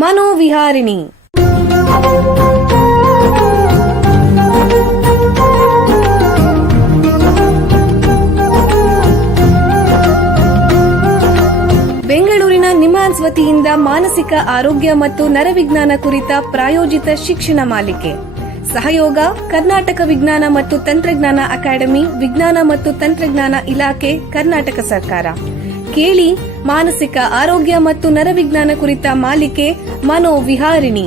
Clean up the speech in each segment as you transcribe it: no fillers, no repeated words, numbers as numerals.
ಮನೋವಿಹಾರಿಣಿ. ಬೆಂಗಳೂರಿನ ನಿಮ್ಹಾನ್ಸ್ ವತಿಯಿಂದ ಮಾನಸಿಕ ಆರೋಗ್ಯ ಮತ್ತು ನರವಿಜ್ಞಾನ ಕುರಿತ ಪ್ರಾಯೋಜಿತ ಶಿಕ್ಷಣ ಮಾಲಿಕೆ. ಸಹಯೋಗ ಕರ್ನಾಟಕ ವಿಜ್ಞಾನ ಮತ್ತು ತಂತ್ರಜ್ಞಾನ ಅಕಾಡೆಮಿ, ವಿಜ್ಞಾನ ಮತ್ತು ತಂತ್ರಜ್ಞಾನ ಇಲಾಖೆ, ಕರ್ನಾಟಕ ಸರ್ಕಾರ. ಕೇಳಿ ಮಾನಸಿಕ ಆರೋಗ್ಯ ಮತ್ತು ನರವಿಜ್ಞಾನ ಕುರಿತ ಮಾಲಿಕೆ ಮನೋವಿಹಾರಿಣಿ.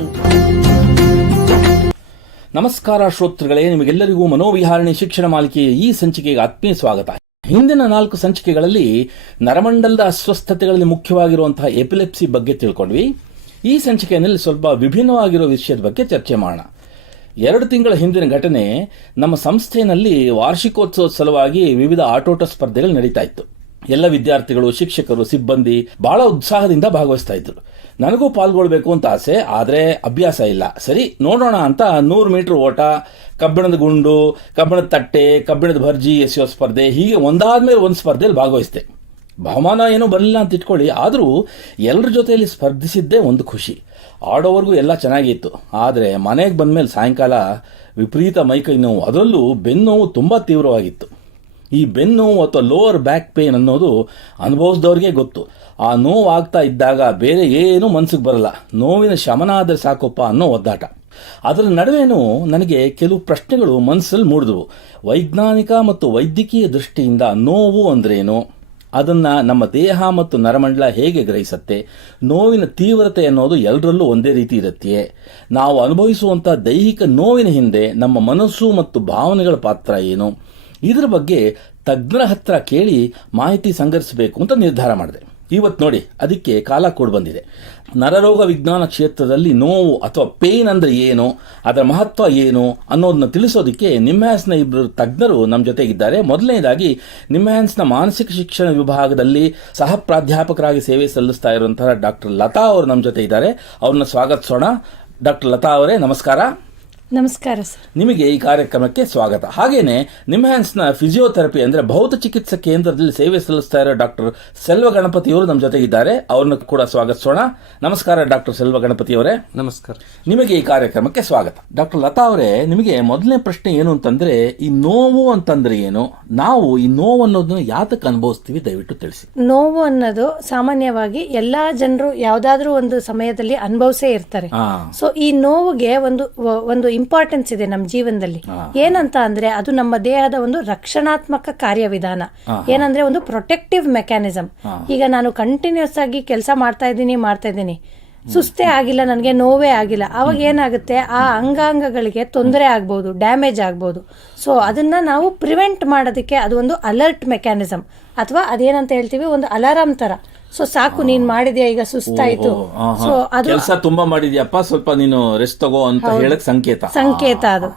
ನಮಸ್ಕಾರ ಶ್ರೋತೃಗಳೇ, ನಿಮಗೆಲ್ಲರಿಗೂ ಮನೋವಿಹಾರಿಣಿ ಶಿಕ್ಷಣ ಮಾಲಿಕೆಯ ಈ ಸಂಚಿಕೆಗೆ ಆತ್ಮೀಯ ಸ್ವಾಗತ. ಹಿಂದಿನ 4 ಸಂಚಿಕೆಗಳಲ್ಲಿ ನರಮಂಡಲದ ಅಸ್ವಸ್ಥತೆಗಳಲ್ಲಿ ಮುಖ್ಯವಾಗಿರುವಂತಹ ಎಪಿಲೆಪ್ಸಿ ಬಗ್ಗೆ ತಿಳ್ಕೊಂಡ್ವಿ. ಈ ಸಂಚಿಕೆಯಲ್ಲಿ ಸ್ವಲ್ಪ ವಿಭಿನ್ನವಾಗಿರುವ ವಿಷಯದ ಬಗ್ಗೆ ಚರ್ಚೆ ಮಾಡೋಣ. 2 ತಿಂಗಳ ಹಿಂದಿನ ಘಟನೆ, ನಮ್ಮ ಸಂಸ್ಥೆಯಲ್ಲಿ ವಾರ್ಷಿಕೋತ್ಸವದ ಸಲುವಾಗಿ ವಿವಿಧ ಆಟೋಟ ಸ್ಪರ್ಧೆಗಳು ನಡೀತಾ ಇತ್ತು. ಎಲ್ಲ ವಿದ್ಯಾರ್ಥಿಗಳು, ಶಿಕ್ಷಕರು, ಸಿಬ್ಬಂದಿ ಬಹಳ ಉತ್ಸಾಹದಿಂದ ಭಾಗವಹಿಸ್ತಾ ಇದ್ರು. ನನಗೂ ಪಾಲ್ಗೊಳ್ಬೇಕು ಅಂತ ಆಸೆ, ಆದರೆ ಅಭ್ಯಾಸ ಇಲ್ಲ. ಸರಿ ನೋಡೋಣ ಅಂತ 100 ಮೀಟರ್ ಓಟ, ಕಬ್ಬಿಣದ ಗುಂಡು, ಕಬ್ಬಿಣದ ತಟ್ಟೆ, ಕಬ್ಬಿಣದ ಭರ್ಜಿ ಎಸೆಯೋ ಸ್ಪರ್ಧೆ, ಹೀಗೆ ಒಂದಾದ್ಮೇಲೆ ಒಂದು ಸ್ಪರ್ಧೆಯಲ್ಲಿ ಭಾಗವಹಿಸಿದೆ. ಬಹುಮಾನ ಏನೂ ಬರಲಿಲ್ಲ ಅಂತ ಇಟ್ಕೊಳ್ಳಿ, ಆದರೂ ಎಲ್ಲರ ಜೊತೆಯಲ್ಲಿ ಸ್ಪರ್ಧಿಸಿದ್ದೇ ಒಂದು ಖುಷಿ. ಆಡೋವರೆಗೂ ಎಲ್ಲ ಚೆನ್ನಾಗಿತ್ತು. ಆದರೆ ಮನೆಗೆ ಬಂದಮೇಲೆ ಸಾಯಂಕಾಲ ವಿಪರೀತ ಮೈಕೈ ನೋವು, ಅದರಲ್ಲೂ ಬೆನ್ನು ನೋವು ತುಂಬ ತೀವ್ರವಾಗಿತ್ತು. ಈ ಬೆನ್ನು ನೋವು ಅಥವಾ ಲೋವರ್ ಬ್ಯಾಕ್ ಪೇನ್ ಅನ್ನೋದು ಅನುಭವಿಸಿದವ್ರಿಗೆ ಗೊತ್ತು. ಆ ನೋವು ಆಗ್ತಾ ಇದ್ದಾಗ ಬೇರೆ ಏನೂ ಮನಸ್ಸಿಗೆ ಬರಲ್ಲ. ನೋವಿನ ಶಮನ ಆದರೆ ಸಾಕಪ್ಪ ಅನ್ನೋ ಒದ್ದಾಟ. ಅದರ ನಡುವೆನೂ ನನಗೆ ಕೆಲವು ಪ್ರಶ್ನೆಗಳು ಮನಸ್ಸಲ್ಲಿ ಮೂಡಿದವು. ವೈಜ್ಞಾನಿಕ ಮತ್ತು ವೈದ್ಯಕೀಯ ದೃಷ್ಟಿಯಿಂದ ನೋವು ಅಂದ್ರೇನು, ಅದನ್ನು ನಮ್ಮ ದೇಹ ಮತ್ತು ನರಮಂಡಲ ಹೇಗೆ ಗ್ರಹಿಸುತ್ತೆ, ನೋವಿನ ತೀವ್ರತೆ ಅನ್ನೋದು ಎಲ್ಲರಲ್ಲೂ ಒಂದೇ ರೀತಿ ಇರುತ್ತೆಯೇ, ನಾವು ಅನುಭವಿಸುವಂಥ ದೈಹಿಕ ನೋವಿನ ಹಿಂದೆ ನಮ್ಮ ಮನಸ್ಸು ಮತ್ತು ಭಾವನೆಗಳ ಪಾತ್ರ ಏನು, ಇದರ ಬಗ್ಗೆ ತಜ್ಞರ ಹತ್ರ ಕೇಳಿ ಮಾಹಿತಿ ಸಂಗ್ರಹಿಸಬೇಕು ಅಂತ ನಿರ್ಧಾರ ಮಾಡಿದೆ. ಇವತ್ತು ನೋಡಿ, ಅದಕ್ಕೆ ಕಾಲ ಕೂಡ ಬಂದಿದೆ. ನರರೋಗ ವಿಜ್ಞಾನ ಕ್ಷೇತ್ರದಲ್ಲಿ ನೋವು ಅಥವಾ ಪೇನ್ ಅಂದ್ರೆ ಏನು, ಅದರ ಮಹತ್ವ ಏನು ಅನ್ನೋದನ್ನ ತಿಳಿಸೋದಕ್ಕೆ ನಿಮ್ಹಾನ್ಸ್ನ 2 ತಜ್ಞರು ನಮ್ಮ ಜೊತೆಗಿದ್ದಾರೆ. ಮೊದಲನೇದಾಗಿ ನಿಮ್ಹಾನ್ಸ್ನ ಮಾನಸಿಕ ಶಿಕ್ಷಣ ವಿಭಾಗದಲ್ಲಿ ಸಹ ಪ್ರಾಧ್ಯಾಪಕರಾಗಿ ಸೇವೆ ಸಲ್ಲಿಸ್ತಾ ಇರುವಂತಹ ಡಾಕ್ಟರ್ ಲತಾ ಅವರು ನಮ್ಮ ಜೊತೆ ಇದ್ದಾರೆ. ಅವ್ರನ್ನ ಸ್ವಾಗತಿಸೋಣ. ಡಾಕ್ಟರ್ ಲತಾ ಅವರೇ, ನಮಸ್ಕಾರ. ನಮಸ್ಕಾರ ಸರ್. ನಿಮಗೆ ಈ ಕಾರ್ಯಕ್ರಮಕ್ಕೆ ಸ್ವಾಗತ. ಹಾಗೇನೆ ನಿಮ್ಹಾನ್ಸ್ನ ಫಿಸಿಯೋಥೆರಪಿ ಅಂದ್ರೆ ಭೌತ ಚಿಕಿತ್ಸಾ ಕೇಂದ್ರದಲ್ಲಿ ಸೇವೆ ಸಲ್ಲಿಸ್ತಾ ಇರೋ ಡಾಕ್ಟರ್ ಸೆಲ್ವ ಗಣಪತಿಯವರು ನಮ್ಮ ಜೊತೆಗಿದ್ದಾರೆ. ಅವ್ರನ್ನ ಕೂಡ ಸ್ವಾಗತಿಸೋಣ. ನಮಸ್ಕಾರ ಡಾಕ್ಟರ್ ಸೆಲ್ವ ಗಣಪತಿಯವರೇ. ನಮಸ್ಕಾರ. ನಿಮಗೆ ಈ ಕಾರ್ಯಕ್ರಮಕ್ಕೆ ಸ್ವಾಗತ. ಡಾಕ್ಟರ್ ಲತಾ ಅವರೇ, ನಿಮಗೆ ಮೊದಲನೇ ಪ್ರಶ್ನೆ ಏನು ಅಂತಂದ್ರೆ, ಈ ನೋವು ಅಂತಂದ್ರೆ ಏನು, ನಾವು ಈ ನೋವು ಅನ್ನೋದನ್ನ ಯಾತಕ್ಕೆ ಅನುಭವಿಸ್ತೀವಿ, ದಯವಿಟ್ಟು ತಿಳಿಸಿ. ನೋವು ಅನ್ನೋದು ಸಾಮಾನ್ಯವಾಗಿ ಎಲ್ಲಾ ಜನರು ಯಾವ್ದಾದ್ರೂ ಒಂದು ಸಮಯದಲ್ಲಿ ಅನುಭವಿಸೇ ಇರ್ತಾರೆ. ಸೊ ಈ ನೋವಿಗೆ ಒಂದು ಇಂಪಾರ್ಟೆನ್ಸ್ ಇದೆ ನಮ್ಮ ಜೀವನದಲ್ಲಿ. ಏನಂತ ಅಂದ್ರೆ ಅದು ನಮ್ಮ ದೇಹದ ಒಂದು ರಕ್ಷಣಾತ್ಮಕ ಕಾರ್ಯವಿಧಾನ. ಏನಂದ್ರೆ ಒಂದು ಪ್ರೊಟೆಕ್ಟಿವ್ ಮೆಕ್ಯಾನಿಸಮ್. ಈಗ ನಾನು ಕಂಟಿನ್ಯೂಸ್ ಆಗಿ ಕೆಲಸ ಮಾಡ್ತಾ ಇದ್ದೀನಿ, ಸುಸ್ತೇ ಆಗಿಲ್ಲ, ನನಗೆ ನೋವೇ ಆಗಿಲ್ಲ, ಅವಾಗ ಏನಾಗುತ್ತೆ, ಆ ಅಂಗಾಂಗಗಳಿಗೆ ತೊಂದರೆ ಆಗ್ಬಹುದು, ಡ್ಯಾಮೇಜ್ ಆಗ್ಬಹುದು. ಸೊ ಅದನ್ನ ನಾವು ಪ್ರಿವೆಂಟ್ ಮಾಡೋದಕ್ಕೆ ಅದು ಒಂದು ಅಲರ್ಟ್ ಮೆಕ್ಯಾನಿಸಮ್, ಅಥವಾ ಅದೇನಂತ ಹೇಳ್ತೀವಿ, ಒಂದು ಅಲಾರಾಮ್ ತರ. ಸೊ ಸಾಕು, ನೀನ್ ಮಾಡಿದ್ಯಾ, ಈಗ ಸುಸ್ತಾಯ್ತು, ಸೊ ಅದು ಕೆಲಸ ತುಂಬಾ ಮಾಡಿದ್ಯಪ್ಪ, ಸ್ವಲ್ಪ ನೀನು ರೆಸ್ಟ್ ತಗೋ ಅಂತ ಹೇಳಕ್ ಸಂಕೇತ ಅದು.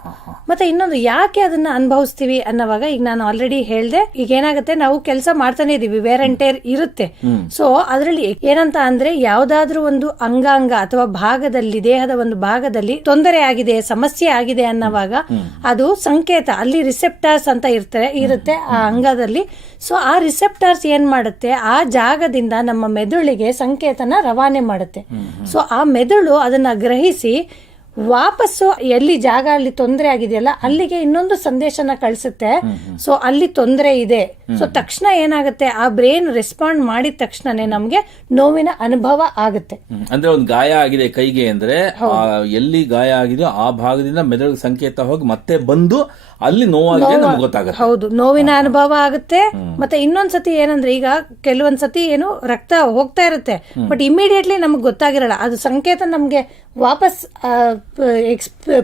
ಮತ್ತೆ ಇನ್ನೊಂದು, ಯಾಕೆ ಅದನ್ನ ಅನುಭವಿಸ್ತೀವಿ ಅನ್ನೋವಾಗ, ಈಗ ನಾನು ಆಲ್ರೆಡಿ ಹೇಳ್ದೆ, ಈಗ ಏನಾಗುತ್ತೆ, ನಾವು ಕೆಲಸ ಮಾಡ್ತಾನೆ ಇದೀವಿ, ವೇರ್ ಅಂಡ್ ಟೇರ್ ಇರುತ್ತೆ. ಸೊ ಅದರಲ್ಲಿ ಏನಂತ ಅಂದ್ರೆ, ಯಾವ್ದಾದ್ರೂ ಒಂದು ಅಂಗಾಂಗ ಅಥವಾ ಭಾಗದಲ್ಲಿ, ದೇಹದ ಒಂದು ಭಾಗದಲ್ಲಿ ತೊಂದರೆ ಆಗಿದೆ, ಸಮಸ್ಯೆ ಆಗಿದೆ ಅನ್ನೋವಾಗ ಅದು ಸಂಕೇತ, ಅಲ್ಲಿ ರಿಸೆಪ್ಟಾರ್ಸ್ ಅಂತ ಇರುತ್ತೆ ಆ ಅಂಗದಲ್ಲಿ. ಸೊ ಆ ರಿಸೆಪ್ಟಾರ್ಸ್ ಏನ್ ಮಾಡುತ್ತೆ, ಆ ಜಾಗದಿಂದ ನಮ್ಮ ಮೆದುಳಿಗೆ ಸಂಕೇತನ ರವಾನೆ ಮಾಡುತ್ತೆ. ಸೊ ಆ ಮೆದುಳು ಅದನ್ನ ಗ್ರಹಿಸಿ ವಾಪಸ್ಸು ಎಲ್ಲಿ ಜಾಗ ಅಲ್ಲಿ ತೊಂದರೆ ಆಗಿದೆಯಲ್ಲ ಅಲ್ಲಿಗೆ ಇನ್ನೊಂದು ಸಂದೇಶನ ಕಳಿಸುತ್ತೆ. ಸೊ ಅಲ್ಲಿ ತೊಂದರೆ ಇದೆ. ಸೊ ತಕ್ಷಣ ಏನಾಗುತ್ತೆ, ಆ ಬ್ರೈನ್ ರೆಸ್ಪಾಂಡ್ ಮಾಡಿದ ತಕ್ಷಣನೇ ನಮ್ಗೆ ನೋವಿನ ಅನುಭವ ಆಗುತ್ತೆ. ಅಂದ್ರೆ ಒಂದು ಗಾಯ ಆಗಿದೆ ಕೈಗೆ ಅಂದ್ರೆ, ಎಲ್ಲಿ ಗಾಯ ಆಗಿದೆಯೋ ಆ ಭಾಗದಿಂದ ಮೆದುಳಿಗೆ ಸಂಕೇತ ಹೋಗಿ ಮತ್ತೆ ಬಂದು ಅಲ್ಲಿ ನೋವಾಗಿದೆ ನಮ್ಗೆ ಗೊತ್ತಾಗುತ್ತೆ. ಹೌದು, ನೋವಿನ ಅನುಭವ ಆಗುತ್ತೆ. ಮತ್ತೆ ಇನ್ನೊಂದ್ಸತಿ ಏನಂದ್ರೆ, ಈಗ ಕೆಲವೊಂದ್ಸತಿ ಏನು ರಕ್ತ ಹೋಗ್ತಾ ಇರುತ್ತೆ, ಬಟ್ ಇಮಿಡಿಯೇಟ್ಲಿ ನಮ್ಗೆ ಗೊತ್ತಾಗಿರಲ್ಲ. ಅದು ಸಂಕೇತ ನಮ್ಗೆ ವಾಪಸ್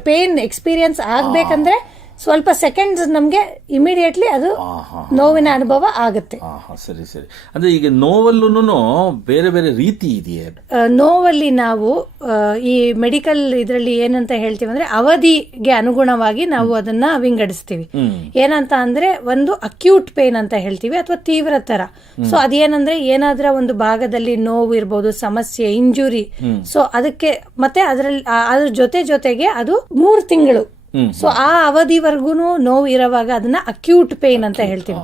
ಪೇನ್ ಎಕ್ಸ್ಪೀರಿಯನ್ಸ್ ಆಗ್ಬೇಕಂದ್ರೆ ಸ್ವಲ್ಪ ಸೆಕೆಂಡ್ಸ್ ನಮ್ಗೆ ಇಮಿಡಿಯೇಟ್ಲಿ ಅದು ನೋವಿನ ಅನುಭವ ಆಗುತ್ತೆ. ಸರಿ ಸರಿ. ಅಂದ್ರೆ ಈಗ ನೋವಲ್ಲೂ ಬೇರೆ ಬೇರೆ ರೀತಿ ಇದೆಯೇ? ನೋವಲ್ಲಿ ನಾವು ಈ ಮೆಡಿಕಲ್ ಇದರಲ್ಲಿ ಏನಂತ ಹೇಳ್ತೀವಿ ಅಂದ್ರೆ, ಅವಧಿಗೆ ಅನುಗುಣವಾಗಿ ನಾವು ಅದನ್ನ ವಿಂಗಡಿಸ್ತೀವಿ. ಏನಂತ ಅಂದ್ರೆ, ಒಂದು ಅಕ್ಯೂಟ್ ಪೇನ್ ಅಂತ ಹೇಳ್ತೀವಿ, ಅಥವಾ ತೀವ್ರ ತರ. ಸೊ ಅದೇನಂದ್ರೆ, ಏನಾದ್ರ ಒಂದು ಭಾಗದಲ್ಲಿ ನೋವು ಇರ್ಬೋದು, ಸಮಸ್ಯೆ, ಇಂಜುರಿ. ಸೊ ಅದಕ್ಕೆ ಮತ್ತೆ ಅದ್ರ ಜೊತೆಗೆ ಅದು 3 ತಿಂಗಳು ಸೊ ಆ ಅವಧಿವರೆಗೂ ನೋವು ಇರುವಾಗ ಅದನ್ನ ಅಕ್ಯೂಟ್ ಪೇನ್ ಅಂತ ಹೇಳ್ತೀವಿ.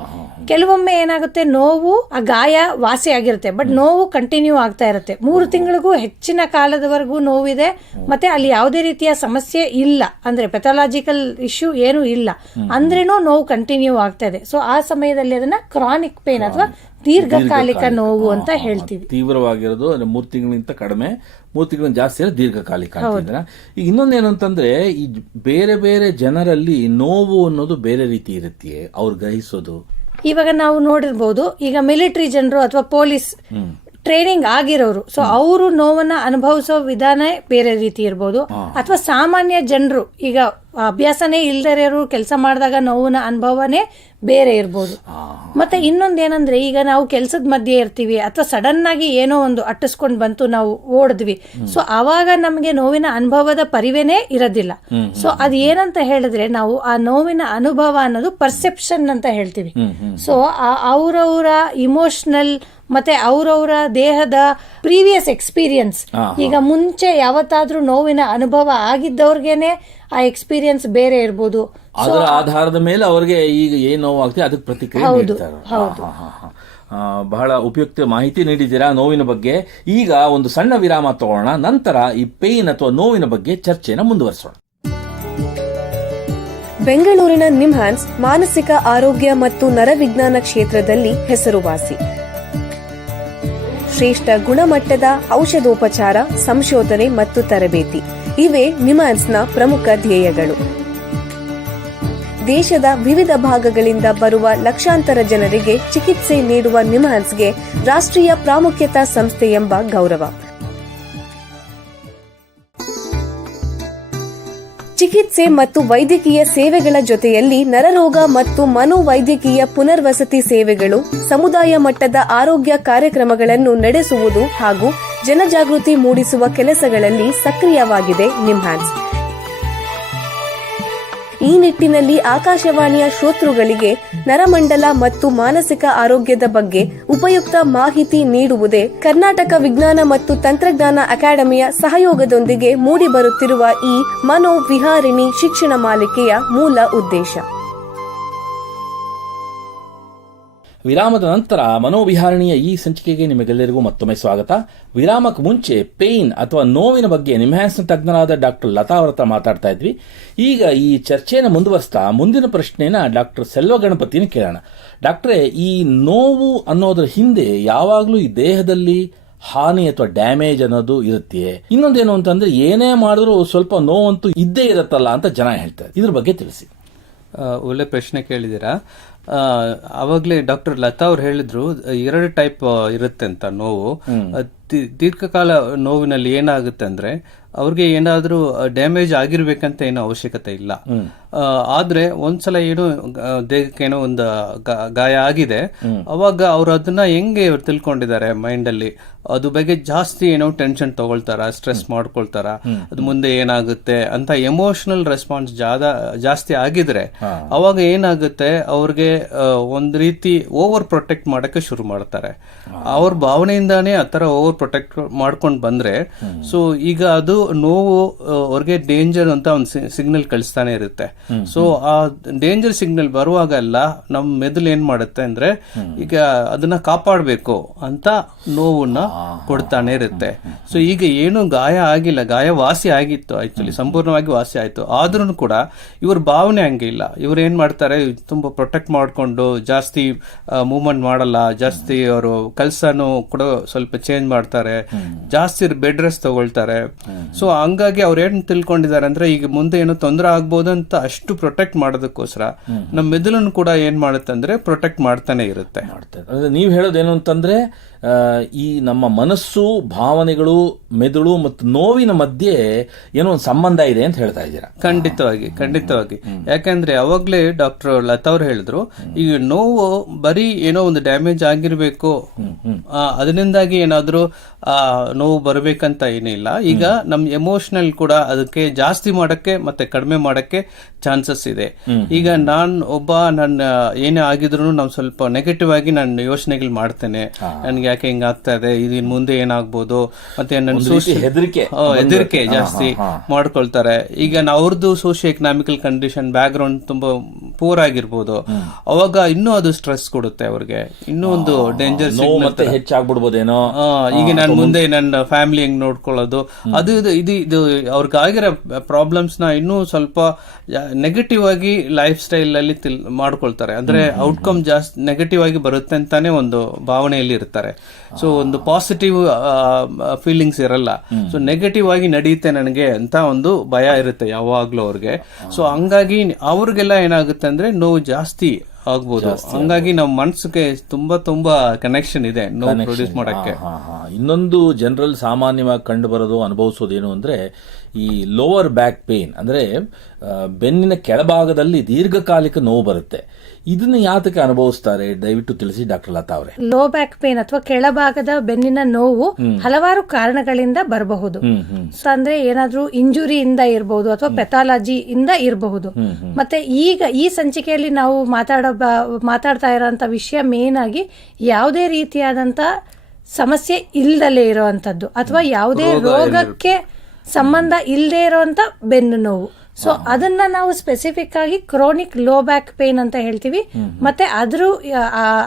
ಕೆಲವೊಮ್ಮೆ ಏನಾಗುತ್ತೆ, ನೋವು ಆ ಗಾಯ ವಾಸಿ ಆಗಿರುತ್ತೆ, ಬಟ್ ನೋವು ಕಂಟಿನ್ಯೂ ಆಗ್ತಾ ಇರುತ್ತೆ. 3 ತಿಂಗಳಿಗೂ ಹೆಚ್ಚಿನ ಕಾಲದವರೆಗೂ ನೋವಿದೆ, ಮತ್ತೆ ಅಲ್ಲಿ ಯಾವುದೇ ರೀತಿಯ ಸಮಸ್ಯೆ ಇಲ್ಲ, ಅಂದ್ರೆ ಪೆಥಾಲಜಿಕಲ್ ಇಶ್ಯೂ ಏನು ಇಲ್ಲ ಅಂದ್ರೇನು ನೋವು ಕಂಟಿನ್ಯೂ ಆಗ್ತಾ ಇದೆ. ಸೊ ಆ ಸಮಯದಲ್ಲಿ ಅದನ್ನ ಕ್ರಾನಿಕ್ ಪೇನ್ ಅಥವಾ ದೀರ್ಘಕಾಲಿಕ ನೋವು ಅಂತ ಹೇಳ್ತೀವಿ. ತೀವ್ರವಾಗಿರೋದು 3 ತಿಂಗಳಿಗಿಂತ ಕಡಿಮೆ, 3 ತಿಂಗಳ ಜಾಸ್ತಿ ಅಂದ್ರೆ ದೀರ್ಘಕಾಲಿಕ ಅಂತಿದ್ರೆ. ಈಗ ಇನ್ನೊಂದೇನು ಅಂತಂದ್ರೆ, ಈ ಬೇರೆ ಬೇರೆ ಜನರಲ್ಲಿ ನೋವು ಅನ್ನೋದು ಬೇರೆ ರೀತಿ ಇರುತ್ತೆ ಅವ್ರು ಗ್ರಹಿಸೋದು. ಇವಾಗ ನಾವು ನೋಡಿರ್ಬೋದು, ಈಗ ಮಿಲಿಟರಿ ಜನರು ಅಥವಾ ಪೊಲೀಸ್ ಟ್ರೈನಿಂಗ್ ಆಗಿರೋರು, ಸೊ ಅವರು ನೋವನ್ನ ಅನುಭವಿಸೋ ವಿಧಾನ ಬೇರೆ ರೀತಿ ಇರ್ಬೋದು. ಅಥವಾ ಸಾಮಾನ್ಯ ಜನರು, ಈಗ ಅಭ್ಯಾಸನೇ ಇಲ್ದಿರೋರು ಕೆಲಸ ಮಾಡಿದಾಗ ನೋವಿನ ಅನುಭವನೇ ಬೇರೆ ಇರ್ಬೋದು. ಮತ್ತೆ ಇನ್ನೊಂದೇನಂದ್ರೆ, ಈಗ ನಾವು ಕೆಲಸದ ಮಧ್ಯೆ ಇರ್ತೀವಿ ಅಥವಾ ಸಡನ್ ಆಗಿ ಏನೋ ಒಂದು ಅಟ್ಟಿಸ್ಕೊಂಡ್ ಬಂತು, ನಾವು ಓಡಿದ್ವಿ, ಸೊ ಅವಾಗ ನಮಗೆ ನೋವಿನ ಅನುಭವದ ಪರಿವೇನೇ ಇರೋದಿಲ್ಲ. ಸೊ ಅದ್ ಏನಂತ ಹೇಳಿದ್ರೆ, ನಾವು ಆ ನೋವಿನ ಅನುಭವ ಅನ್ನೋದು ಪರ್ಸೆಪ್ಷನ್ ಅಂತ ಹೇಳ್ತೀವಿ. ಸೊ ಅವರವರ ಇಮೋಷನಲ್ ಮತ್ತೆ ಅವರವರ ದೇಹದ ಪ್ರೀವಿಯಸ್ ಎಕ್ಸ್ಪೀರಿಯನ್ಸ್, ಈಗ ಮುಂಚೆ ಯಾವತ್ತಾದ್ರೂ ನೋವಿನ ಅನುಭವ ಆಗಿದ್ದವ್ರಿಗೇನೆ ಆ ಎಕ್ಸ್ಪೀರಿಯನ್ಸ್ ಬೇರೆ ಇರ್ಬೋದು. ಅದರ ಆಧಾರದ ಮೇಲೆ ಅವ್ರಿಗೆ ಈಗ ಏನ್ ನೋವು ಆಗ್ತದೆ ಅದಕ್ಕೆ ಪ್ರತಿಕ್ರಿಯೆ ನೀಡ್ತಾರೆ. ಬಹಳ ಉಪಯುಕ್ತ ಮಾಹಿತಿ ನೀಡಿದ್ದೀರಾ ನೋವಿನ ಬಗ್ಗೆ. ಈಗ ಒಂದು ಸಣ್ಣ ವಿರಾಮ ತಗೋಣ, ನಂತರ ಈ ಪೇನ್ ಅಥವಾ ನೋವಿನ ಬಗ್ಗೆ ಚರ್ಚೆನ ಮುಂದುವರಿಸೋಣ. ಬೆಂಗಳೂರಿನ ನಿಮ್ಹಾನ್ಸ್ ಮಾನಸಿಕ ಆರೋಗ್ಯ ಮತ್ತು ನರವಿಜ್ಞಾನ ಕ್ಷೇತ್ರದಲ್ಲಿ ಹೆಸರುವಾಸಿ. ಶ್ರೇಷ್ಠ ಗುಣಮಟ್ಟದ ಔಷಧೋಪಚಾರ, ಸಂಶೋಧನೆ ಮತ್ತು ತರಬೇತಿ ಇವೇ ನಿಮ್ಹಾನ್ಸ್ನ ಪ್ರಮುಖ ಧ್ಯೇಯಗಳು. ದೇಶದ ವಿವಿಧ ಭಾಗಗಳಿಂದ ಬರುವ ಲಕ್ಷಾಂತರ ಜನರಿಗೆ ಚಿಕಿತ್ಸೆ ನೀಡುವ ನಿಮ್ಹಾನ್ಸ್ಗೆ ರಾಷ್ಟ್ರೀಯ ಪ್ರಾಮುಖ್ಯತಾ ಸಂಸ್ಥೆ ಎಂಬ ಗೌರವ. ಚಿಕಿತ್ಸೆ ಮತ್ತು ವೈದ್ಯಕೀಯ ಸೇವೆಗಳ ಜೊತೆಯಲ್ಲಿ ನರರೋಗ ಮತ್ತು ಮನೋವೈದ್ಯಕೀಯ ಪುನರ್ವಸತಿ ಸೇವೆಗಳು, ಸಮುದಾಯ ಮಟ್ಟದ ಆರೋಗ್ಯ ಕಾರ್ಯಕ್ರಮಗಳನ್ನು ನಡೆಸುವುದು ಹಾಗೂ ಜನಜಾಗೃತಿ ಮೂಡಿಸುವ ಕೆಲಸಗಳಲ್ಲಿ ಸಕ್ರಿಯವಾಗಿದೆ ನಿಮ್ಹಾನ್ಸ್. ಈ ನಿಟ್ಟಿನಲ್ಲಿ ಆಕಾಶವಾಣಿಯ ಶ್ರೋತೃಗಳಿಗೆ ನರಮಂಡಲ ಮತ್ತು ಮಾನಸಿಕ ಆರೋಗ್ಯದ ಬಗ್ಗೆ ಉಪಯುಕ್ತ ಮಾಹಿತಿ ನೀಡುವುದೇ ಕರ್ನಾಟಕ ವಿಜ್ಞಾನ ಮತ್ತು ತಂತ್ರಜ್ಞಾನ ಅಕಾಡೆಮಿಯ ಸಹಯೋಗದೊಂದಿಗೆ ಮೂಡಿಬರುತ್ತಿರುವ ಈ ಮನೋವಿಹಾರಿಣಿ ಶಿಕ್ಷಣ ಮಾಲಿಕೆಯ ಮೂಲ ಉದ್ದೇಶ. ವಿರಾಮದ ನಂತರ ಮನೋವಿಹಾರಣಿಯ ಈ ಸಂಚಿಕೆಗೆ ನಿಮಗೆಲ್ಲರಿಗೂ ಮತ್ತೊಮ್ಮೆ ಸ್ವಾಗತ. ವಿರಾಮಕ್ಕೆ ಮುಂಚೆ ಪೇನ್ ಅಥವಾ ನೋವಿನ ಬಗ್ಗೆ ನಿಮ್ಹಾನ್ಸ್ನ ತಜ್ಞರಾದ ಡಾಕ್ಟರ್ ಲತಾ ಅವರ ಹತ್ರ ಮಾತಾಡ್ತಾ ಇದ್ವಿ. ಈಗ ಈ ಚರ್ಚೆಯನ್ನು ಮುಂದುವರಿಸ್ತಾ ಮುಂದಿನ ಪ್ರಶ್ನೆನ ಡಾಕ್ಟರ್ ಸೆಲ್ವ ಗಣಪತಿನ ಕೇಳೋಣ. ಡಾಕ್ಟ್ರೇ, ಈ ನೋವು ಅನ್ನೋದ್ರ ಹಿಂದೆ ಯಾವಾಗಲೂ ಈ ದೇಹದಲ್ಲಿ ಹಾನಿ ಅಥವಾ ಡ್ಯಾಮೇಜ್ ಅನ್ನೋದು ಇರುತ್ತೆ. ಇನ್ನೊಂದೇನು ಅಂತಂದ್ರೆ, ಏನೇ ಮಾಡಿದ್ರು ಸ್ವಲ್ಪ ನೋವಂತೂ ಇದ್ದೇ ಇರುತ್ತಲ್ಲ ಅಂತ ಜನ ಹೇಳ್ತಾರೆ. ಇದ್ರ ಬಗ್ಗೆ ತಿಳಿಸಿ. ಒಳ್ಳೆ ಪ್ರಶ್ನೆ ಕೇಳಿದ್ದೀರಾ. ಅವಾಗಲೇ ಡಾಕ್ಟರ್ ಲತಾ ಅವ್ರು ಹೇಳಿದ್ರು 2 ಟೈಪ್ ಇರುತ್ತೆ ಅಂತ ನೋವು. ದೀರ್ಘಕಾಲ ನೋವಿನಲ್ಲಿ ಏನಾಗುತ್ತೆ ಅಂದ್ರೆ, ಅವ್ರಿಗೆ ಏನಾದ್ರೂ ಡ್ಯಾಮೇಜ್ ಆಗಿರ್ಬೇಕಂತ ಏನೋ ಅವಶ್ಯಕತೆ ಇಲ್ಲ. ಆದ್ರೆ ಒಂದ್ಸಲ ಏನೋ ದೇಹಕ್ಕೆ ಏನೋ ಒಂದು ಗಾಯ ಆಗಿದೆ, ಅವಾಗ ಅವ್ರು ಅದನ್ನ ಹೆಂಗೆ ತಿಳ್ಕೊಂಡಿದ್ದಾರೆ ಮೈಂಡ್ ಅಲ್ಲಿ, ಅದು ಬಗ್ಗೆ ಜಾಸ್ತಿ ಏನೋ ಟೆನ್ಷನ್ ತಗೊಳ್ತಾರ, ಸ್ಟ್ರೆಸ್ ಮಾಡ್ಕೊಳ್ತಾರ, ಅದು ಮುಂದೆ ಏನಾಗುತ್ತೆ ಅಂತ ಎಮೋಷನಲ್ ರೆಸ್ಪಾನ್ಸ್ ಜಾಸ್ತಿ ಆಗಿದ್ರೆ ಅವಾಗ ಏನಾಗುತ್ತೆ, ಅವ್ರಿಗೆ ಒಂದ್ ರೀತಿ ಓವರ್ ಪ್ರೊಟೆಕ್ಟ್ ಮಾಡಕ್ಕೆ ಶುರು ಮಾಡ್ತಾರೆ. ಅವ್ರ ಭಾವನೆಯಿಂದಾನೇ ಆತರ ಓವರ್ ಪ್ರೊಟೆಕ್ಟ್ ಮಾಡ್ಕೊಂಡ್ ಬಂದ್ರೆ, ಸೊ ಈಗ ಅದು ನೋವು ಅವ್ರಿಗೆ ಡೇಂಜರ್ ಅಂತ ಒಂದು ಸಿಗ್ನಲ್ ಕಳಿಸ್ತಾನೆ ಇರುತ್ತೆ. ಸೊ ಆ ಡೇಂಜರ್ ಸಿಗ್ನಲ್ ಬರುವಾಗೆಲ್ಲ ನಮ್ ಮೆದುಳು ಏನ್ ಮಾಡುತ್ತೆ ಅಂದ್ರೆ, ಈಗ ಅದನ್ನ ಕಾಪಾಡಬೇಕು ಅಂತ ನೋವನ್ನ ಕೊಡ್ತಾನೆ ಇರುತ್ತೆ. ಸೊ ಈಗ ಏನು ಗಾಯ ಆಗಿಲ್ಲ, ಗಾಯ ವಾಸಿ ಆಗಿತ್ತು, ಆಕ್ಚುಲಿ ಸಂಪೂರ್ಣವಾಗಿ ವಾಸಿ ಆಯ್ತು, ಆದ್ರೂ ಕೂಡ ಇವ್ರ ಭಾವನೆ ಹಂಗೆ ಇಲ್ಲ. ಇವ್ರು ಏನ್ ಮಾಡ್ತಾರೆ, ತುಂಬಾ ಪ್ರೊಟೆಕ್ಟ್ ಮಾಡ್ಕೊಂಡು ಜಾಸ್ತಿ ಮೂವ್ಮೆಂಟ್ ಮಾಡಲ್ಲ, ಜಾಸ್ತಿ ಅವರು ಕೆಲಸನೂ ಕೂಡ ಸ್ವಲ್ಪ ಚೇಂಜ್ ಮಾಡ್ತಾರೆ, ಜಾಸ್ತಿ ಬೆಡ್ ರೆಸ್ಟ್ ತಗೊಳ್ತಾರೆ. ಸೊ ಹಂಗಾಗಿ ಅವ್ರು ಏನ್ ತಿಳ್ಕೊಂಡಿದ್ದಾರೆ ಅಂದ್ರೆ, ಈಗ ಮುಂದೆ ಏನೋ ತೊಂದರೆ ಆಗ್ಬೋದು ಅಂತ ಅಷ್ಟು ಪ್ರೊಟೆಕ್ಟ್ ಮಾಡೋದಕ್ಕೋಸ್ಕರ ನಮ್ಮ ಮೆದುಳನ್ನು ಕೂಡ ಏನ್ ಮಾಡುತ್ತೆ ಅಂದ್ರೆ ಪ್ರೊಟೆಕ್ಟ್ ಮಾಡ್ತಾನೆ ಇರುತ್ತೆ. ನೀವು ಹೇಳೋದೇನು ಅಂತಂದ್ರೆ, ಈ ನಮ್ಮ ಮನಸ್ಸು, ಭಾವನೆಗಳು, ಮೆದುಳು ಮತ್ತು ನೋವಿನ ಮಧ್ಯೆ ಏನೋ ಒಂದು ಸಂಬಂಧ ಇದೆ ಅಂತ ಹೇಳ್ತಾ ಇದ್ದೀರಾ. ಖಂಡಿತವಾಗಿ. ಯಾಕಂದ್ರೆ ಅವಾಗ್ಲೇ ಡಾಕ್ಟರ್ ಲತಾ ಅವ್ರು ಹೇಳಿದ್ರು, ಈಗ ನೋವು ಬರೀ ಏನೋ ಒಂದು ಡ್ಯಾಮೇಜ್ ಆಗಿರ್ಬೇಕು, ಅದರಿಂದಾಗಿ ಏನಾದ್ರೂ ನೋವು ಬರ್ಬೇಕಂತ ಏನಿಲ್ಲ. ಈಗ ನಮ್ ಎಮೋಷನಲ್ ಕೂಡ ಅದಕ್ಕೆ ಜಾಸ್ತಿ ಮಾಡಕ್ಕೆ ಮತ್ತೆ ಕಡಿಮೆ ಮಾಡಕ್ಕೆ ಚಾನ್ಸಸ್ ಇದೆ. ಈಗ ನನ್ನ ಏನೇ ಆಗಿದ್ರು ನಾನು ಸ್ವಲ್ಪ ನೆಗೆಟಿವ್ ಆಗಿ ನಾನು ಯೋಚನೆಗಳು ಮಾಡ್ತೇನೆ, ನನ್ಗೆ ಯಾಕೆ ಹಿಂಗ ಆಗ್ತಾ ಇದೆ, ಇನ್ ಮುಂದೆ ಏನಾಗ್ಬೋದು, ಮತ್ತೆ ನನ್ನ ಹೆದರಿಕೆ ಜಾಸ್ತಿ ಮಾಡ್ಕೊಳ್ತಾರೆ. ಈಗ ಅವ್ರದ್ದು socio economical condition back ground ತುಂಬಾ ಪೂರ್ ಆಗಿರ್ಬೋದು, ಅವಾಗ ಇನ್ನೂ ಅದು ಸ್ಟ್ರೆಸ್ ಕೊಡುತ್ತೆ ಅವ್ರಿಗೆ, ಇನ್ನೂ ಒಂದು ಡೇಂಜರ್ ಹೆಚ್ಚಾಗ್ಬಿಡ್ಬೋದೇನೋ. ಈಗ ನಾನು ಮುಂದೆ ನನ್ನ ಫ್ಯಾಮಿಲಿ ಹೆಂಗ್ ನೋಡ್ಕೊಳ್ಳೋದು, ಅದು ಇದು ಅವ್ರಿಗಾಗಿರೋ ಪ್ರಾಬ್ಲಮ್ಸ್ ನ ಇನ್ನೂ ಸ್ವಲ್ಪ ನೆಗೆಟಿವ್ ಆಗಿ ಲೈಫ್ ಸ್ಟೈಲ್ ಅಲ್ಲಿ ಮಾಡ್ಕೊಳ್ತಾರೆ. ಅಂದ್ರೆ ಔಟ್ಕಮ್ ಜಾಸ್ತಿ ನೆಗೆಟಿವ್ ಆಗಿ ಬರುತ್ತೆ ಅಂತಾನೆ ಒಂದು ಭಾವನೆಯಲ್ಲಿ ಇರ್ತಾರೆ. ಸೊ ಒಂದು ಪಾಸಿಟಿವ್ ಫೀಲಿಂಗ್ಸ್ ಇರಲ್ಲ. ಸೊ ನೆಗೆಟಿವ್ ಆಗಿ ನಡೆಯುತ್ತೆ ನನಗೆ ಅಂತ ಒಂದು ಭಯ ಇರುತ್ತೆ ಯಾವಾಗ್ಲೂ ಅವ್ರಿಗೆ. ಸೊ ಹಂಗಾಗಿ ಅವ್ರಿಗೆಲ್ಲ ಏನಾಗುತ್ತೆ ಅಂದ್ರೆ ನೋವು ಜಾಸ್ತಿ ಆಗ್ಬೋದು. ಹಂಗಾಗಿ ನಮ್ಮ ಮನ್ಸಿಗೆ ತುಂಬಾ ಕನೆಕ್ಷನ್ ಇದೆ ನೋವು ಪ್ರೊಡ್ಯೂಸ್ ಮಾಡಕ್ಕೆ. ಇನ್ನೊಂದು ಜನರಲ್ ಸಾಮಾನ್ಯವಾಗಿ ಕಂಡು ಬರೋದು, ಅನುಭವಿಸೋದೇನು ಅಂದ್ರೆ ಈ ಲೋವರ್ ಬ್ಯಾಕ್ ಪೇನ್, ಅಂದ್ರೆ ಬೆನ್ನಿನ ಕೆಳಭಾಗದಲ್ಲಿ ದೀರ್ಘಕಾಲಿಕ ನೋವು ಬರುತ್ತೆ. ಇದನ್ನ ಯಾತಕ್ಕೆ ಅನುಭವಿಸ್ತಾರೆ ದಯವಿಟ್ಟು ತಿಳಿಸಿ ಡಾಕ್ಟರ್ ಲತಾ ಅವರೇ. ಲೋ ಬ್ಯಾಕ್ ಪೇನ್ ಅಥವಾ ಕೆಳಭಾಗದ ಬೆನ್ನಿನ ನೋವು ಹಲವಾರು ಕಾರಣಗಳಿಂದ ಬರಬಹುದು. ಸೊ ಅಂದ್ರೆ ಏನಾದ್ರೂ ಇಂಜುರಿಯಿಂದ ಇರಬಹುದು ಅಥವಾ ಪೆಥಾಲಜಿ ಇಂದ ಇರಬಹುದು. ಮತ್ತೆ ಈಗ ಈ ಸಂಚಿಕೆಯಲ್ಲಿ ನಾವು ಮಾತಾಡ್ತಾ ಇರೋಂಥ ವಿಷಯ ಮೇನ್ ಆಗಿ ಯಾವುದೇ ರೀತಿಯಾದಂತ ಸಮಸ್ಯೆ ಇಲ್ದಲೇ ಇರುವಂತದ್ದು ಅಥವಾ ಯಾವುದೇ ರೋಗಕ್ಕೆ ಸಂಬಂಧ ಇಲ್ಲದೆ ಇರುವಂತ ಬೆನ್ನು ನೋವು. ಸೊ ಅದನ್ನ ನಾವು ಸ್ಪೆಸಿಫಿಕ್ ಆಗಿ ಕ್ರೋನಿಕ್ ಲೋ ಬ್ಯಾಕ್ ಪೇನ್ ಅಂತ ಹೇಳ್ತೀವಿ. ಮತ್ತೆ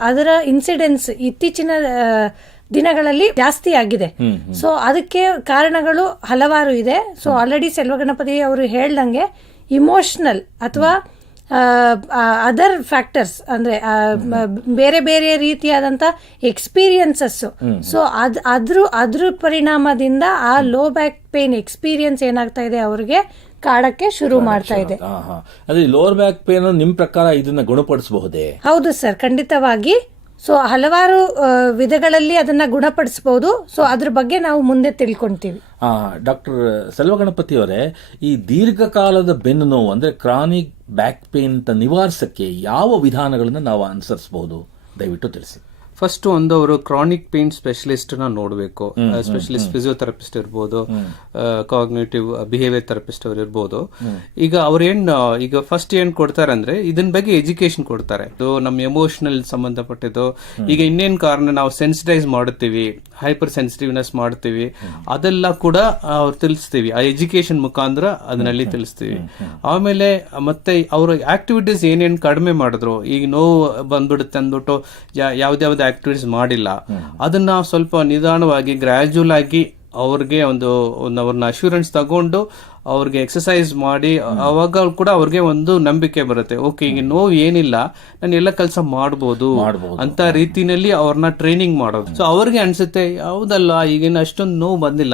ಅದರ ಇನ್ಸಿಡೆನ್ಸ್ ಇತ್ತೀಚಿನ ದಿನಗಳಲ್ಲಿ ಜಾಸ್ತಿ ಆಗಿದೆ. ಸೊ ಅದಕ್ಕೆ ಕಾರಣಗಳು ಹಲವಾರು ಇದೆ. ಸೊ ಆಲ್ರೆಡಿ ಸೆಲ್ವಗಣಪತಿ ಅವರು ಹೇಳ್ದಂಗೆ ಇಮೋಷನಲ್ ಅಥವಾ ಅದರ್ ಫ್ಯಾಕ್ಟರ್ಸ್ ಅಂದ್ರೆ ಬೇರೆ ಬೇರೆ ರೀತಿಯಾದಂತ ಎಕ್ಸ್ಪೀರಿಯನ್ಸಸ್. ಸೊ ಅದ್ರ ಪರಿಣಾಮದಿಂದ ಆ ಲೋ ಬ್ಯಾಕ್ ಪೇನ್ ಎಕ್ಸ್ಪೀರಿಯನ್ಸ್ ಏನಾಗ್ತಾ ಇದೆ ಅವ್ರಿಗೆ ಕಾಡಕ್ಕೆ ಶುರು ಮಾಡ್ತಾ ಇದೆ. ಅದೇ ಲೋವರ್ ಬ್ಯಾಕ್ ಪೇನ್ ನಿಮ್ ಪ್ರಕಾರ ಇದನ್ನ ಗುಣಪಡಿಸಬಹುದೇ? ಹೌದು ಸರ್, ಖಂಡಿತವಾಗಿ. ಸೊ ಹಲವಾರು ವಿಧಗಳಲ್ಲಿ ಅದನ್ನ ಗುಣಪಡಿಸಬಹುದು. ಸೊ ಅದ್ರ ಬಗ್ಗೆ ನಾವು ಮುಂದೆ ತಿಳ್ಕೊಂತೀವಿ. ಡಾಕ್ಟರ್ ಸೆಲ್ವಗಣಪತಿ ಅವರೇ, ಈ ದೀರ್ಘಕಾಲದ ಬೆನ್ನು ನೋವು ಅಂದ್ರೆ ಕ್ರಾನಿಕ್ ಬ್ಯಾಕ್ ಪೇನ್ ನಿವಾರಿಸಕ್ಕೆ ಯಾವ ವಿಧಾನಗಳನ್ನ ನಾವು ಅನುಸರಿಸಬಹುದು ದಯವಿಟ್ಟು ತಿಳಿಸಿ. ಫಸ್ಟ್ ಅವರು ಕ್ರಾನಿಕ್ ಪೇನ್ ಸ್ಪೆಷಲಿಸ್ಟ್ ನ ನೋಡಬೇಕು. ಸ್ಪೆಷಲಿಸ್ಟ್ ಫಿಸಿಯೋಥೆರಪಿಸ್ಟ್ ಇರ್ಬೋದು, ಕಾಗ್ನಿಟಿವ್ ಬಿಹೇವಿಯರ್ ಥೆರಪಿಸ್ಟ್ ಅವ್ರು ಇರ್ಬೋದು. ಈಗ ಈಗ ಫಸ್ಟ್ ಏನ್ ಕೊಡ್ತಾರೆ ಅಂದ್ರೆ ಇದನ್ ಬಗ್ಗೆ ಎಜುಕೇಶನ್ ಕೊಡ್ತಾರೆ. ನಮ್ಮ ಎಮೋಷನಲ್ ಸಂಬಂಧಪಟ್ಟಿದ್ದು, ಈಗ ಇನ್ನೇನ್ ಕಾರಣ ನಾವು ಸೆನ್ಸಿಟೈಸ್ ಮಾಡುತ್ತೀವಿ, ಹೈಪರ್ ಸೆನ್ಸಿಟಿವ್ನೆಸ್ ಮಾಡ್ತೀವಿ, ಅದೆಲ್ಲ ಕೂಡ ಅವ್ರು ತಿಳಿಸ್ತೀವಿ. ಆ ಎಜುಕೇಶನ್ ಮುಖಾಂತರ ಅದನ್ನಲ್ಲಿ ತಿಳಿಸ್ತೀವಿ. ಆಮೇಲೆ ಮತ್ತೆ ಅವ್ರ ಆಕ್ಟಿವಿಟೀಸ್ ಏನೇನ್ ಕಡಿಮೆ ಮಾಡಿದ್ರು, ಈಗ ನೋವು ಬಂದ್ಬಿಡುತ್ತೆ ಅಂದ್ಬಿಟ್ಟು ಯಾವ್ದಾವ್ದು ಆಕ್ಟಿವಿಟೀಸ್ ಮಾಡಿಲ್ಲ, ಅದನ್ನ ಸ್ವಲ್ಪ ನಿಧಾನವಾಗಿ ಗ್ರಾಜುವಲ್ ಆಗಿ ಅವ್ರಿಗೆ ಅವ್ರನ್ನ ಅಶ್ಯೂರೆನ್ಸ್ ತಗೊಂಡು ಅವ್ರಿಗೆ ಎಕ್ಸಸೈಸ್ ಮಾಡಿ ಅವಾಗ ಕೂಡ ಅವ್ರಿಗೆ ಒಂದು ನಂಬಿಕೆ ಬರುತ್ತೆ. ಓಕೆ, ಈಗ ನೋವು ಏನಿಲ್ಲ, ನಾನು ಎಲ್ಲ ಕೆಲಸ ಮಾಡಬಹುದು ಅಂತ ರೀತಿನಲ್ಲಿ ಅವ್ರನ್ನ ಟ್ರೈನಿಂಗ್ ಮಾಡೋದು. ಸೊ ಅವ್ರಿಗೆ ಅನ್ಸುತ್ತೆ ಹೌದಲ್ಲ, ಈಗಿನ ಅಷ್ಟೊಂದು ನೋವು ಬಂದಿಲ್ಲ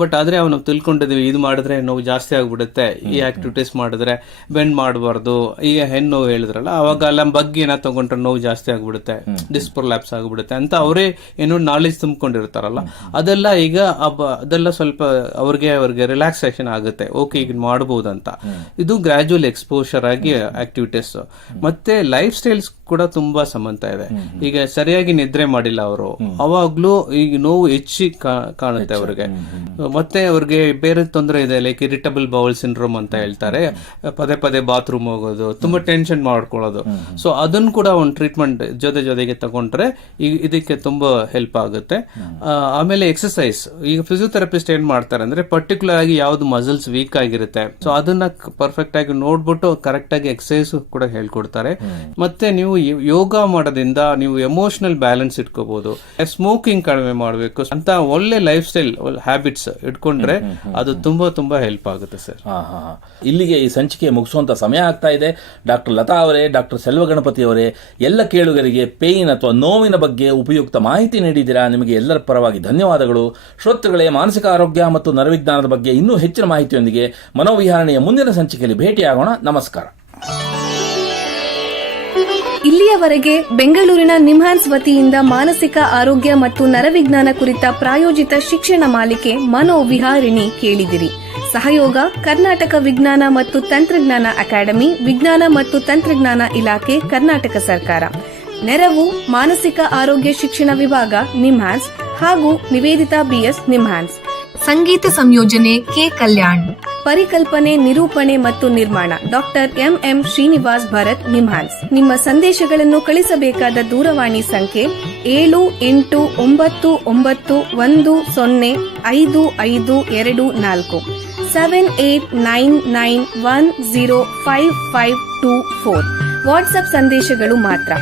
ಬಟ್ ಆದ್ರೆ ನಾವು ತಿಳ್ಕೊಂಡಿದೀವಿ ಇದು ಮಾಡಿದ್ರೆ ನೋವು ಜಾಸ್ತಿ ಆಗ್ಬಿಡುತ್ತೆ, ಈ ಆಕ್ಟಿವಿಟೀಸ್ ಮಾಡಿದ್ರೆ ಬೆಂಡ್ ಮಾಡಬಾರ್ದು, ಈಗ ಹೆಣ್ಣು ನೋವು ಹೇಳಿದ್ರಲ್ಲ ಅವಾಗ ಅಲ್ಲ ಬಗ್ಗೆ ಏನೋ ತಗೊಂಡ್ರೆ ನೋವು ಜಾಸ್ತಿ ಆಗ್ಬಿಡುತ್ತೆ, ಡಿಸ್ಪ್ರೊಲ್ಯಾಪ್ಸ್ ಆಗ್ಬಿಡುತ್ತೆ ಅಂತ ಅವರೇ ಏನೋ ನಾಲೆಜ್ ತುಂಬಿಕೊಂಡಿರ್ತಾರಲ್ಲ, ಅದೆಲ್ಲ ಈಗ ಅದೆಲ್ಲ ಸ್ವಲ್ಪ ಅವ್ರಿಗೆ ರಿಲ್ಯಾಕ್ಸೇಷನ್ ಆಗುತ್ತೆ. ಓಕೆ, ಈಗ ಮಾಡಬಹುದಂತ. ಇದು ಗ್ರಾಜುವಲ್ ಎಕ್ಸ್ಪೋಷರ್ ಆಗಿ ಆಕ್ಟಿವಿಟೀಸ್. ಮತ್ತೆ ಲೈಫ್ ಸ್ಟೈಲ್ಸ್ ಕೂಡ ತುಂಬಾ ಸಂಬಂಧ ಇದೆ. ಈಗ ಸರಿಯಾಗಿ ನಿದ್ರೆ ಮಾಡಿಲ್ಲ ಅವರು, ಅವಾಗ್ಲೂ ಈಗ ನೋವು ಹೆಚ್ಚಿ ಕಾಣುತ್ತೆ ಅವ್ರಿಗೆ. ಮತ್ತೆ ಅವ್ರಿಗೆ ಬೇರೆ ತೊಂದರೆ ಇದೆ, ಲೈಕ್ ಇರಿಟಬಲ್ ಬೌಲ್ ಸಿಂಡ್ರೋಮ್ ಅಂತ ಹೇಳ್ತಾರೆ. ಪದೇ ಪದೇ ಬಾತ್ರೂಮ್ ಹೋಗೋದು, ತುಂಬಾ ಟೆನ್ಷನ್ ಮಾಡ್ಕೊಳ್ಳೋದು. ಸೊ ಅದನ್ನು ಕೂಡ ಒಂದು ಟ್ರೀಟ್ಮೆಂಟ್ ಜೊತೆಗೆ ತಗೊಂಡ್ರೆ ಇದಕ್ಕೆ ತುಂಬಾ ಹೆಲ್ಪ್ ಆಗುತ್ತೆ. ಆಮೇಲೆ ಎಕ್ಸಸೈಸ್, ಈಗ ಫಿಸಿಯೋಥೆರಪಿಸ್ಟ್ ಏನ್ ಮಾಡ್ತಾರೆ ಅಂದ್ರೆ ಪರ್ಟಿಕ್ಯುಲರ್ ಆಗಿ ಯಾವ್ದು ಮಸಲ್ಸ್ ವೀಕ್ ಆಗಿರುತ್ತೆ, ಸೊ ಅದನ್ನ ಪರ್ಫೆಕ್ಟ್ ಆಗಿ ನೋಡ್ಬಿಟ್ಟು ಕರೆಕ್ಟ್ ಆಗಿ ಎಕ್ಸಸೈಸ್ ಕೂಡ ಹೇಳ್ಕೊಡ್ತಾರೆ. ಮತ್ತೆ ನೀವು ಯೋಗ ಮಾಡೋದ್ರಿಂದ ನೀವು ಎಮೋಷನಲ್ ಬ್ಯಾಲೆನ್ಸ್ ಇಟ್ಕೋಬಹುದು. ಸ್ಮೋಕಿಂಗ್ ಕಡಿಮೆ ಮಾಡಬೇಕು ಅಂತ ಒಳ್ಳೆ ಲೈಫ್ ಸ್ಟೈಲ್ ಹ್ಯಾಬಿಟ್ಸ್ ಇಟ್ಕೊಂಡ್ರೆ ಅದು ತುಂಬಾ ಹೆಲ್ಪ್ ಆಗುತ್ತೆ ಸರ್. ಇಲ್ಲಿಗೆ ಈ ಸಂಚಿಕೆ ಮುಗಿಸುವಂತ ಸಮಯ ಆಗ್ತಾ ಇದೆ. ಡಾಕ್ಟರ್ ಲತಾ ಅವರೇ, ಡಾಕ್ಟರ್ ಸೆಲ್ವಗಣಪತಿ ಅವರೇ, ಎಲ್ಲ ಕೇಳುಗರಿಗೆ ಪೇಯ್ನ್ ಅಥವಾ ನೋವಿನ ಬಗ್ಗೆ ಉಪಯುಕ್ತ ಮಾಹಿತಿ ನೀಡಿದ್ದೀರಾ. ನಿಮಗೆ ಎಲ್ಲರ ಪರವಾಗಿ ಧನ್ಯವಾದಗಳು. ಶ್ರೋತೃಗಳೇ, ಮಾನಸಿಕ ಆರೋಗ್ಯ ಮತ್ತು ನರವಿಜ್ಞಾನದ ಬಗ್ಗೆ ಇನ್ನೂ ಹೆಚ್ಚಿನ ಮಾಹಿತಿಯೊಂದಿಗೆ ಮನೋವಿಹಾರಣೆಯ ಮುಂದಿನ ಸಂಚಿಕೆಯಲ್ಲಿ ಭೇಟಿಯಾಗೋಣ. ನಮಸ್ಕಾರ. ಇಲ್ಲಿಯವರೆಗೆ ಬೆಂಗಳೂರಿನ ನಿಮ್ಹಾನ್ಸ್ ವತಿಯಿಂದ ಮಾನಸಿಕ ಆರೋಗ್ಯ ಮತ್ತು ನರವಿಜ್ಞಾನ ಕುರಿತ ಪ್ರಾಯೋಜಿತ ಶಿಕ್ಷಣ ಮಾಲಿಕೆ ಮನೋವಿಹಾರಿಣಿ ಕೇಳಿದಿರಿ. ಸಹಯೋಗ ಕರ್ನಾಟಕ ವಿಜ್ಞಾನ ಮತ್ತು ತಂತ್ರಜ್ಞಾನ ಅಕಾಡೆಮಿ, ವಿಜ್ಞಾನ ಮತ್ತು ತಂತ್ರಜ್ಞಾನ ಇಲಾಖೆ, ಕರ್ನಾಟಕ ಸರ್ಕಾರ. ನೆರವು ಮಾನಸಿಕ ಆರೋಗ್ಯ ಶಿಕ್ಷಣ ವಿಭಾಗ, ನಿಮ್ಹಾನ್ಸ್ ಹಾಗೂ ನಿವೇದಿತಾ ಬಿಎಸ್, ನಿಮ್ಹಾನ್ಸ್. ಸಂಗೀತ ಸಂಯೋಜನೆ ಕೆ ಕಲ್ಯಾಣ್. ಪರಿಕಲ್ಪನೆ, ನಿರೂಪಣೆ ಮತ್ತು ನಿರ್ಮಾಣ ಡಾಕ್ಟರ್ ಎಂಎಂ ಶ್ರೀನಿವಾಸ್ ಭರತ್, ನಿಮ್ಹಾನ್ಸ್. ನಿಮ್ಮ ಸಂದೇಶಗಳನ್ನು ಕಳಿಸಬೇಕಾದ ದೂರವಾಣಿ ಸಂಖ್ಯೆ 7899105524 7899105524 ವಾಟ್ಸ್ಆಪ್ ಸಂದೇಶಗಳು ಮಾತ್ರ.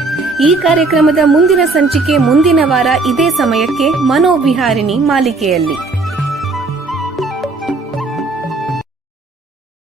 ಈ ಕಾರ್ಯಕ್ರಮದ ಮುಂದಿನ ಸಂಚಿಕೆ ಮುಂದಿನ ವಾರ ಇದೇ ಸಮಯಕ್ಕೆ ಮನೋವಿಹಾರಿಣಿ ಮಾಲಿಕೆಯಲ್ಲಿ.